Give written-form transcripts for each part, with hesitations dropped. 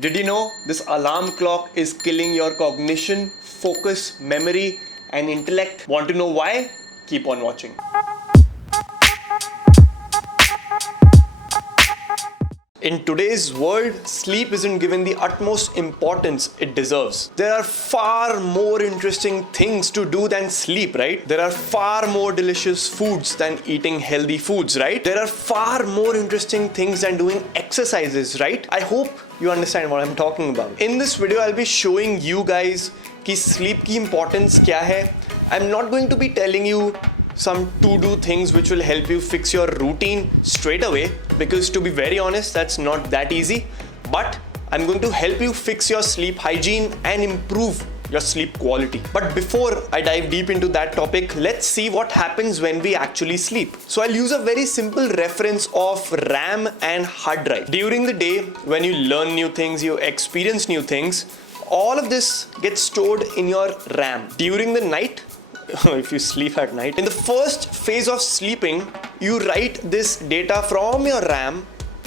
Did you know this alarm clock is killing your cognition, focus, memory, and intellect? Want to know why? Keep on watching. In today's world, sleep isn't given the utmost importance it deserves. There are far more interesting things to do than sleep, right? There are far more delicious foods than eating healthy foods, right? There are far more interesting things than doing exercises, right? I hope you understand what I'm talking about. In this video, I'll be showing you guys कि sleep की importance क्या है. I'm not going to be telling you some to-do things which will help you fix your routine straight away, because to be very honest, that's not that easy. But I'm going to help you fix your sleep hygiene and improve your sleep quality. But before I dive deep into that topic, let's see what happens when we actually sleep. So I'll use a very simple reference of RAM and hard drive. During the day, when you learn new things, you experience new things, all of this gets stored in your RAM. During the night, if you sleep at night, in the first phase of sleeping, you write this data from your RAM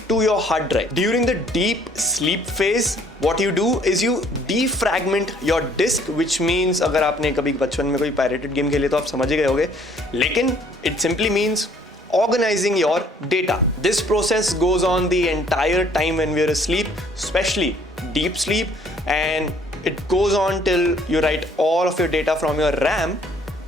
to your hard drive. During the deep sleep phase, what you do is you defragment your disk, which means अगर आपने कभी बचपन में कोई pirated game खेले तो आप समझ ही गए होगे, लेकिन it simply means organizing your data. This process goes on the entire time when we are asleep, especially deep sleep, and it goes on till you write all of your data from your RAM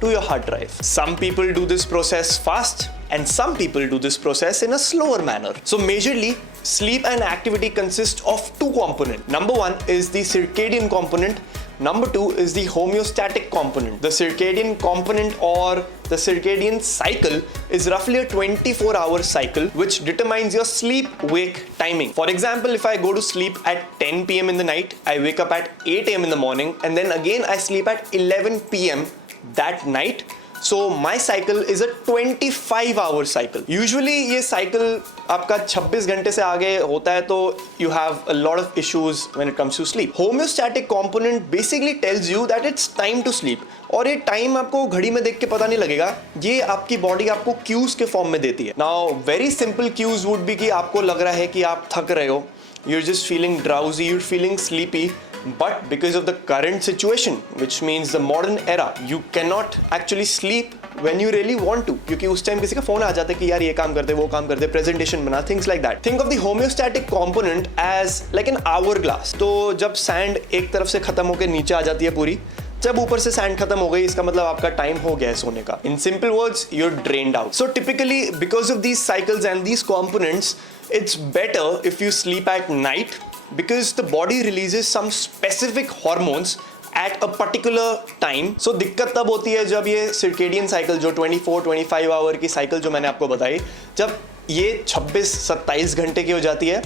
to your hard drive. Some people do this process fast and some people do this process in a slower manner. So majorly, sleep and activity consist of two components. Number one is the circadian component. Number two is the homeostatic component. The circadian component or the circadian cycle is roughly a 24-hour cycle which determines your sleep-wake timing. For example, if I go to sleep at 10 p.m. in the night, I wake up at 8 a.m. in the morning, and then again I sleep at 11 p.m. that night. So my cycle is a 25-hour cycle. Usually ये cycle आपका 26 घंटे से आगे होता है, तो you have a lot of issues when it comes to sleep. Homeostatic component basically tells you that it's time to sleep. और ये time आपको घड़ी में देख के पता नहीं लगेगा, ये आपकी body आपको cues के form में देती है. Now very simple cues would be कि आपको लग रहा है कि आप थक रहे हो, you're just feeling drowsy, you're feeling sleepy. But because of the current situation, which means the modern era, you cannot actually sleep when you really want to, क्योंकि उस टाइम किसी का फोन आ जाता है कि यार ये काम कर दे, वो काम कर दे, presentation बना, things like that. Think of the homeostatic component as like an hourglass. तो जब sand एक तरफ से खत्म होकर नीचे आ जाती है पूरी, जब ऊपर से sand खत्म हो गई, इसका मतलब आपका टाइम हो गया है सोने का. In simple words, you're drained out. So typically, because of these cycles and these components, it's better if you sleep at night, because the body releases some specific hormones at a particular time. So दिक्कत तब होती है जब ये circadian cycle जो 24-25 our की cycle जो मैंने आपको बताई, जब ये 26-27 घंटे की हो जाती है,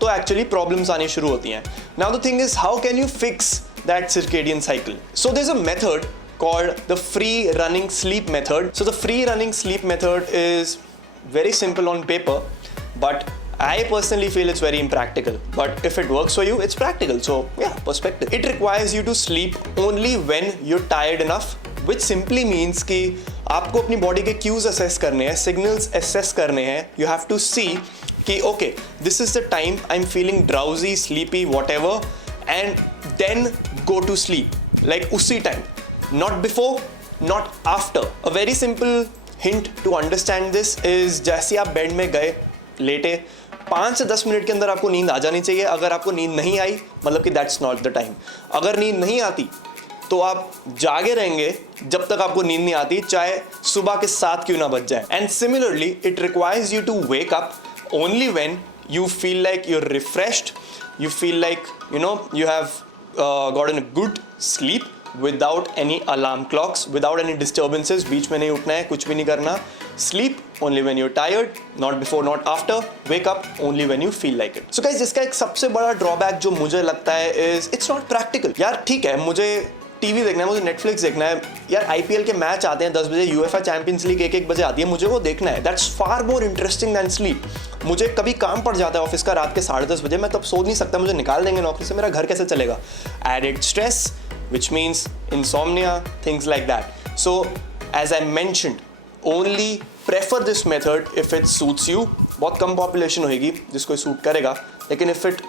तो actually problems आनी शुरू होती हैं. Now the thing is, how can you fix that circadian cycle? So there's a method called the free running sleep method. So the free running sleep method is very simple on paper, but I personally feel it's very impractical, but if it works for you, it's practical. So yeah, perspective. It requires you to sleep only when you're tired enough, which simply means कि आपको अपनी body के cues assess करने हैं, signals assess करने हैं. You have to see कि okay, this is the time I'm feeling drowsy, sleepy, whatever, and then go to sleep. Like उसी time, not before, not after. A very simple hint to understand this is जैसे आप bed में गए, लेटे, 5 से 10 minute के अंदर आपको नींद आ जानी चाहिए. अगर आपको नींद नहीं आई, मतलब कि दैट्स नॉट द टाइम. अगर नींद नहीं आती तो आप जागे रहेंगे जब तक आपको नींद नहीं आती, चाहे सुबह के 7 क्यों ना बज जाए. And similarly it requires you to wake up only when you feel like you're refreshed, you feel like you have gotten a good sleep without any alarm clocks, without any disturbances. बीच में नहीं उठना है, कुछ भी नहीं करना. Sleep only when you're tired, not before, not after. Wake up only when you feel like it. So guys, इसका एक सबसे बड़ा drawback जो मुझे लगता है is it's not practical. यार ठीक है, मुझे टीवी देखना है, मुझे नेटफ्लिक्स देखना है, यार आईपीएल के मैच आते हैं 10 बजे, यूएफए चैंपियंस लीग 1-1 बजे आती है, मुझे वो देखना है. That's far more interesting than sleep. मुझे कभी काम पड़ जाता है ऑफिस का रात के 10:30 बजे, मैं तब सो नहीं सकता, मुझे निकाल देंगे नौकरी से, मेरा घर कैसे चलेगा. Added stress, which means insomnia, things like that. So as I mentioned, only prefer this method if it suits you. बहुत कम population होगी जिसको सूट करेगा, लेकिन if it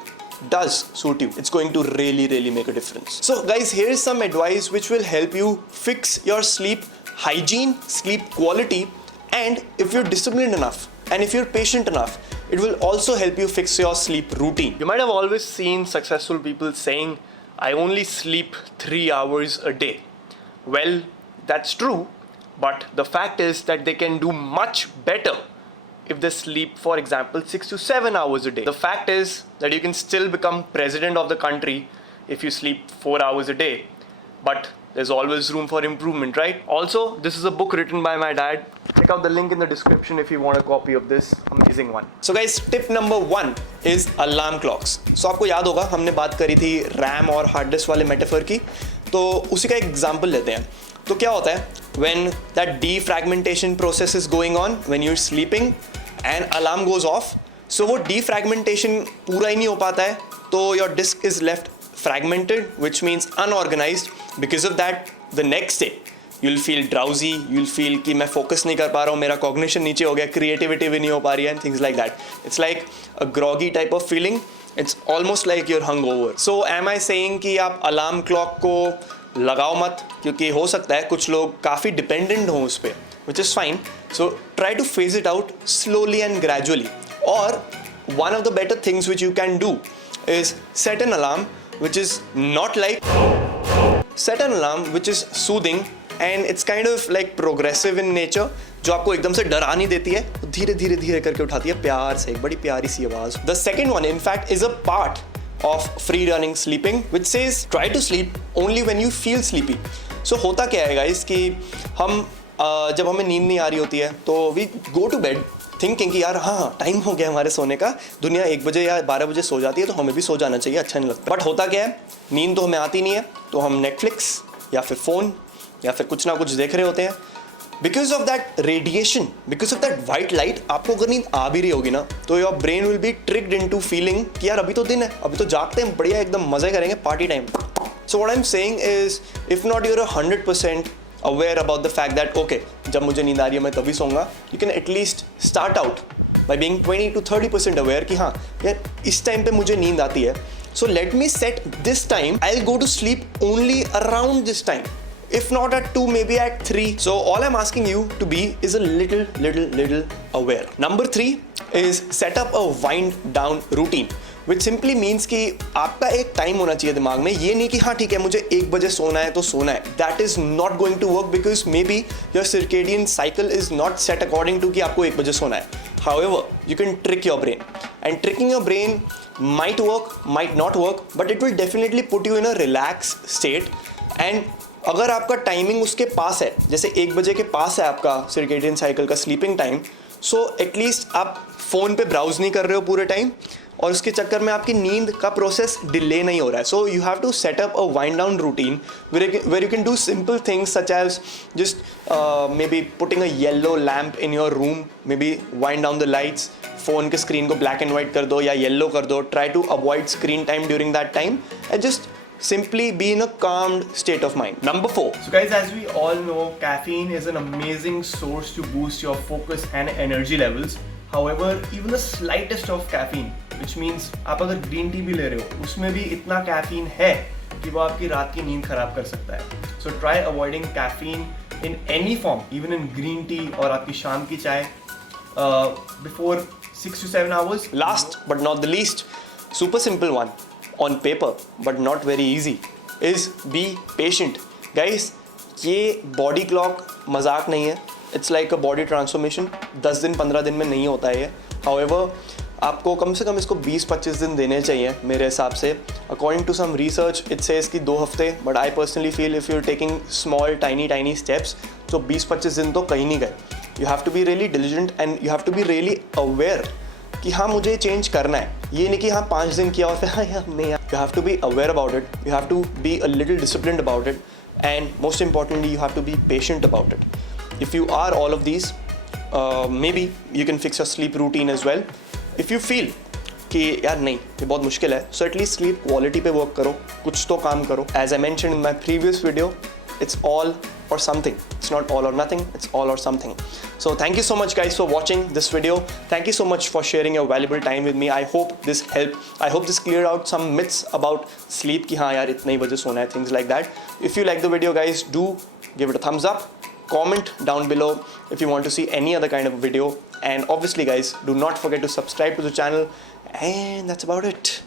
does suit you, it's going to really make a difference. So guys, here's some advice which will help you fix your sleep hygiene, sleep quality, and if you're disciplined enough and if you're patient enough, it will also help you fix your sleep routine. You might have always seen successful people saying, I only sleep 3 hours a day. Well, that's true, but the fact is that they can do much better if they sleep, for example, 6 to 7 hours a day. The fact is that you can still become president of the country if you sleep 4 hours a day, but there's always room for improvement, right? Also, this is a book written by my dad. Check out the link in the description if you want a copy of this amazing one. So guys, tip number 1 is alarm clocks. So आपको याद होगा हमने बात करी थी RAM और hard disk वाले metaphor की, तो उसी का एक एग्जांपल लेते हैं. तो क्या होता है when that defragmentation process is going on when you're sleeping and alarm goes off, so वो defragmentation पूरा ही नहीं हो पाता है, तो your disk is left fragmented, which means unorganized. Because of that, the next day you'll feel drowsy, you'll feel कि मैं focus नहीं कर पा रहा हूँ, मेरा cognition नीचे हो गया, creativity भी नहीं हो पा रही है, and things like that. It's like a groggy type of feeling. It's almost like you're hungover. So am I saying कि आप alarm clock को लगाओ मत, क्योंकि हो सकता है कुछ लोग काफ़ी dependent हों उस पर, which is fine. So try to phase it out slowly and gradually. Or one of the better things which you can do is set an alarm which is not like, set an alarm which is soothing and it's kind of like progressive in nature, जो आपको एकदम से डरा नहीं देती है, धीरे धीरे धीरे करके उठाती है प्यार से, एक बड़ी प्यारी सी आवाज. The second one in fact is a part of free running sleeping which says try to sleep only when you feel sleepy. So होता क्या है guys कि हम जब हमें नींद नहीं आ रही होती है तो we go to bed thinking कि यार हाँ टाइम हो गया हमारे सोने का, दुनिया 1 बजे या 12 बजे सो जाती है तो हमें भी सो जाना चाहिए, अच्छा नहीं लगता. बट होता क्या है, नींद तो हमें आती नहीं है, तो हम नेटफ्लिक्स या फिर फ़ोन या फिर कुछ ना कुछ देख रहे होते हैं. Because of that radiation, because of that white light, आपको अगर नींद आ भी रही होगी ना तो your brain will be tricked into feeling कि यार अभी तो दिन है, अभी तो जागते हैं, बढ़िया एकदम मजे करेंगे, party time. So what I am saying is if not your 100% aware about the fact that okay, जब मुझे नींद आ रही है मैं तभी सोऊंगा, you can at least start out by being 20 to 30% aware कि हाँ यार इस टाइम पे मुझे नींद आती है, so let me set this time, I'll go to sleep only around this time, if not at 2 maybe at 3. So all I'm asking you to be is a little aware. Number 3 is set up a wind down routine, which simply means कि आपका एक time होना चाहिए दिमाग में, ये नहीं कि हाँ ठीक है मुझे 1 बजे सोना है तो सोना है. That is not going to work because maybe your circadian cycle is not set according to कि आपको 1 बजे सोना है. However, you can trick your brain, and tricking your brain might work, might not work, but it will definitely put you in a relaxed state. And अगर आपका timing उसके पास है, जैसे 1 बजे के पास है आपका circadian cycle का sleeping time, so at least आप फ़ोन पे ब्राउज नहीं कर रहे हो पूरे टाइम और उसके चक्कर में आपकी नींद का प्रोसेस डिले नहीं हो रहा है. So you have to set up a wind down routine where you can do simple things such as just maybe putting a yellow lamp in your room, maybe wind down the lights, phone के screen को black and white कर दो या yellow कर दो. Try to avoid screen time during that time and just simply be in a calmed state of mind. Number 4. So guys, as we all know, caffeine is an amazing source to boost your focus and energy levels. However, even the slightest of caffeine, which means आप अगर green tea भी ले रहे हो उसमें भी इतना caffeine है कि वो आपकी रात की नींद खराब कर सकता है. So try avoiding caffeine in any form, even in green tea और आपकी शाम की चाय before 6 to 7 hours. Last but not the least, super simple one on paper but not very easy is be patient. Guys, ये body clock मजाक नहीं है, it's like a body transformation. 10 दिन 15 दिन में नहीं होता है ये. हाउएवर आपको कम से कम इसको 20-25 दिन देने चाहिए मेरे हिसाब से. According to some research it says कि 2 हफ्ते, but I personally feel if you are taking small tiny steps तो 20-25 दिन तो कहीं नहीं गए. You have to be really diligent and you have to be really aware कि हाँ मुझे चेंज करना है. ये नहीं कि हाँ 5 दिन किया और फिर हाँ यार नहीं. You have to be aware about it, you have to be a little disciplined about it, and most importantly you have to be patient about it. If you are all of these, maybe you can fix your sleep routine as well. If you feel कि यार नहीं ये बहुत मुश्किल है, so at least sleep quality पे work करो, कुछ तो काम करो. As I mentioned in my previous video, it's all or something. It's not all or nothing, it's all or something. So thank you so much guys for watching this video. Thank you so much for sharing your valuable time with me. I hope this helped. I hope this cleared out some myths about sleep ki haan yaar itne hi baje sona hai, things like that. If you like the video guys, do give it a thumbs up. Comment down below if you want to see any other kind of video, and obviously guys, do not forget to subscribe to the channel, and that's about it.